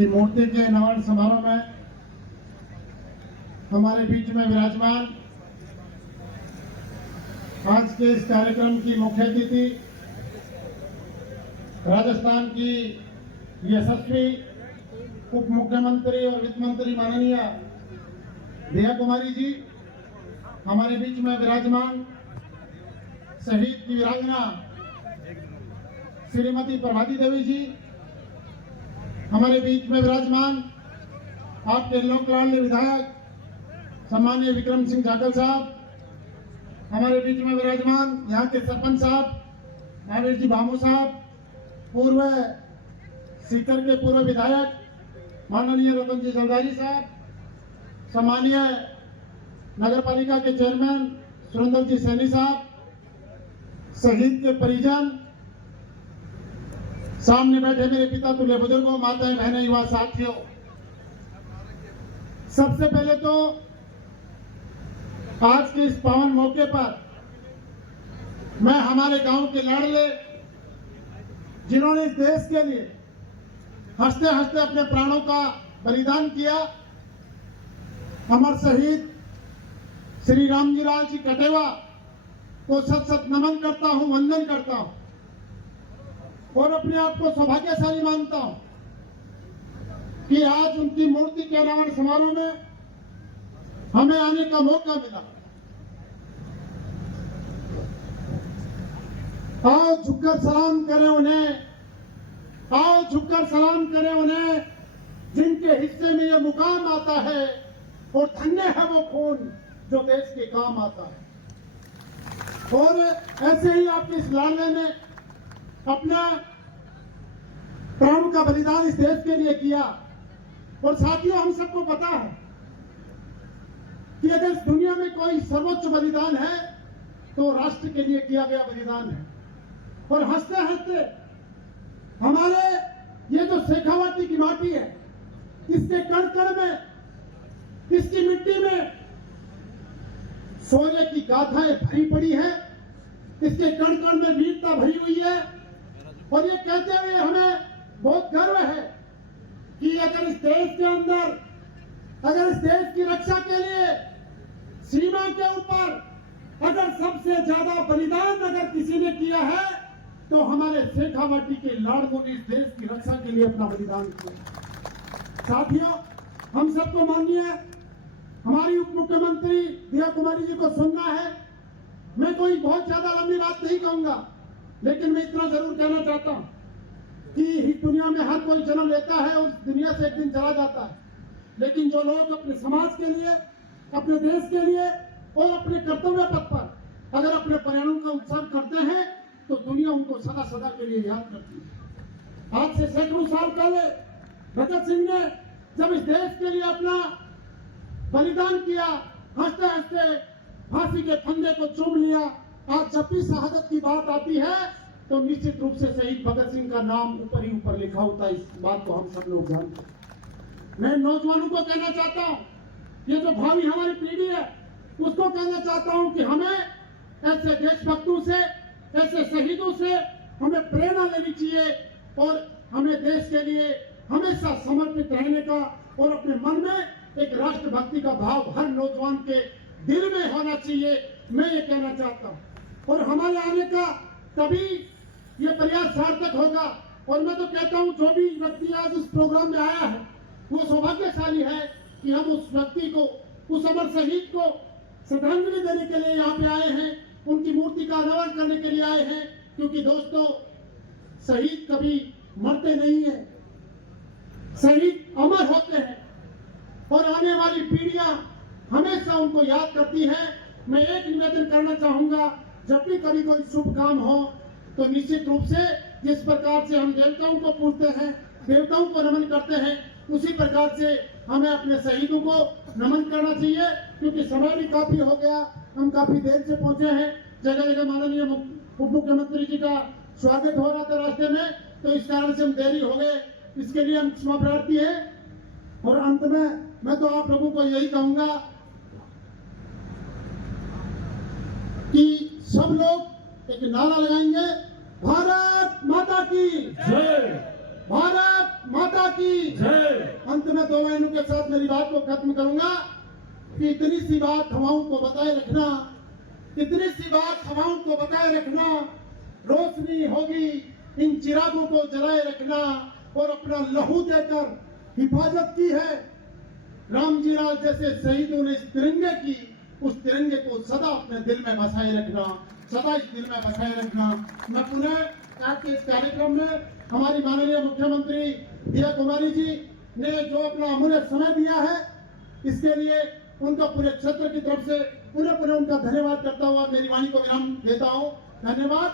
की मूर्ति के अनावरण समारोह में हमारे बीच में विराजमान आज के इस कार्यक्रम की मुख्य अतिथि राजस्थान की यशस्वी उप मुख्यमंत्री और वित्त मंत्री माननीय दया कुमारी जी, हमारे बीच में विराजमान शहीद की वीरांगना श्रीमती प्रभाती देवी जी, हमारे बीच में विराजमान आपके लोक लाडले विधायक सम्माननीय विक्रम सिंह जाटल साहब, हमारे बीच में विराजमान यहाँ के सरपंच साहब महावीर जी भामू साहब, पूर्व सीकर के पूर्व विधायक माननीय रतन जी जलदारी साहब, सम्मानीय नगर पालिका के चेयरमैन सुरेंद्र जी सैनी साहब, शहीद के परिजन, सामने बैठे मेरे पिता तुल्य बुजुर्गों, माताएं, बहनें, युवा साथियों, सबसे पहले तो आज के इस पावन मौके पर मैं हमारे गांव के लाडले जिन्होंने इस देश के लिए हंसते हंसते अपने प्राणों का बलिदान किया, अमर शहीद श्री रामजी लाल जी कटेवा को सत सत नमन करता हूं, वंदन करता हूं और अपने आप को सौभाग्यशाली मानता हूं कि आज उनकी मूर्ति के अनावरण समारोह में हमें आने का मौका मिला। आओ झुककर सलाम करें उन्हें, आओ झुककर सलाम करें उन्हें जिनके हिस्से में यह मुकाम आता है और धन्य है वो खून जो देश के काम आता है। और ऐसे ही आपके इस लाडले ने अपना प्राण का बलिदान इस देश के लिए किया। और साथियों, हम सबको पता है कि अगर इस दुनिया में कोई सर्वोच्च बलिदान है तो राष्ट्र के लिए किया गया बलिदान है। और हंसते हंसते हमारे ये जो शेखावाटी की माटी है, इसके कण कण में, इसकी मिट्टी में शौर्य की गाथाएं भरी पड़ी है, इसके कण कण में वीरता भरी हुई है। और ये कहते हुए हमें बहुत गर्व है कि अगर इस देश के अंदर, अगर इस देश की रक्षा के लिए सीमा के ऊपर अगर सबसे ज्यादा बलिदान अगर किसी ने किया है तो हमारे शेखावाटी के लाडलों ने इस देश की रक्षा के लिए अपना बलिदान किया। साथियों, हम सबको माननीय हमारी उप मुख्यमंत्री दया कुमारी जी को सुनना है। मैं कोई बहुत ज्यादा लंबी बात नहीं कहूंगा, लेकिन मैं इतना जरूर कहना चाहता हूं कि इस दुनिया में हर कोई जन्म लेता है और दुनिया से एक दिन चला जाता है, लेकिन जो लोग अपने समाज के लिए, अपने देश के लिए और अपने कर्तव्य पथ पर अगर अपने प्राणों का उत्सर्ग करते हैं तो दुनिया उनको सदा सदा के लिए याद करती है। आज से सैकड़ों साल पहले भगत सिंह ने जब इस देश के लिए अपना बलिदान किया, हंसते हंसते फांसी के फंदे को चूम लिया। आज जब भी शहादत की बात आती है तो निश्चित रूप से शहीद भगत सिंह का नाम ऊपर ही ऊपर लिखा होता है। इस बात को हम सब लोग जानते हैं। मैं नौजवानों को कहना चाहता हूं, ये जो भावी हमारी पीढ़ी है उसको कहना चाहता हूं कि हमें ऐसे देशभक्तों से, ऐसे शहीदों से हमें प्रेरणा लेनी चाहिए और हमें देश के लिए हमेशा समर्पित रहने का और अपने मन में एक राष्ट्रभक्ति का भाव हर नौजवान के दिल में होना चाहिए। मैं ये कहना चाहता हूं और हमारे आने का तभी ये प्रयास सार्थक होगा। और मैं तो कहता हूं जो भी व्यक्ति आज इस प्रोग्राम में आया है वो सौभाग्यशाली है कि हम उस व्यक्ति को, उस अमर शहीद को श्रद्धांजलि देने के लिए यहाँ पे आए हैं, उनकी मूर्ति का अनावरण करने के लिए आए हैं। क्योंकि दोस्तों, शहीद कभी मरते नहीं है, शहीद अमर होते हैं और आने वाली पीढ़ियां हमेशा उनको याद करती हैं। मैं एक निवेदन करना चाहूंगा, जब भी कभी कोई शुभ काम हो तो निश्चित रूप से जिस प्रकार से हम देवताओं को पूजते हैं, देवताओं को नमन करते हैं, उसी प्रकार से हमें अपने शहीदों को नमन करना चाहिए। क्योंकि समय भी काफी हो गया, हम काफी देर से पहुंचे हैं। जगह जगह माननीय उप मुख्यमंत्री जी का स्वागत हो रहा था रास्ते में, तो इस कारण से हम देरी हो गए, इसके लिए हम क्षमा प्रार्थी है। और अंत में मैं तो आप लोगों को यही कहूंगा कि सब लोग एक नारा लगाएंगे, भारत माता की जय, भारत माता की जय। अंत में दो लाइनों के साथ मेरी बात को खत्म करूंगा कि इतनी सी बात हवाओं को बताए रखना, इतनी सी बात हवाओं को बताए रखना, रोशनी होगी इन चिरागों को जलाए रखना और अपना लहू देकर हिफाजत की है राम जी लाल जैसे शहीदों ने इस तिरंगे की, उस तिरंगे को सदा अपने दिल में बसाए रखना, सदा इस दिल में बसाए रखना। मैं पुनः आज के इस कार्यक्रम में हमारी माननीय मुख्यमंत्री दिया कुमारी जी ने जो अपना अमूल्य समय दिया है, इसके लिए उनका पूरे क्षेत्र की तरफ से पुनः उनका धन्यवाद करता हुआ मेरी वाणी को विराम देता हूँ। धन्यवाद।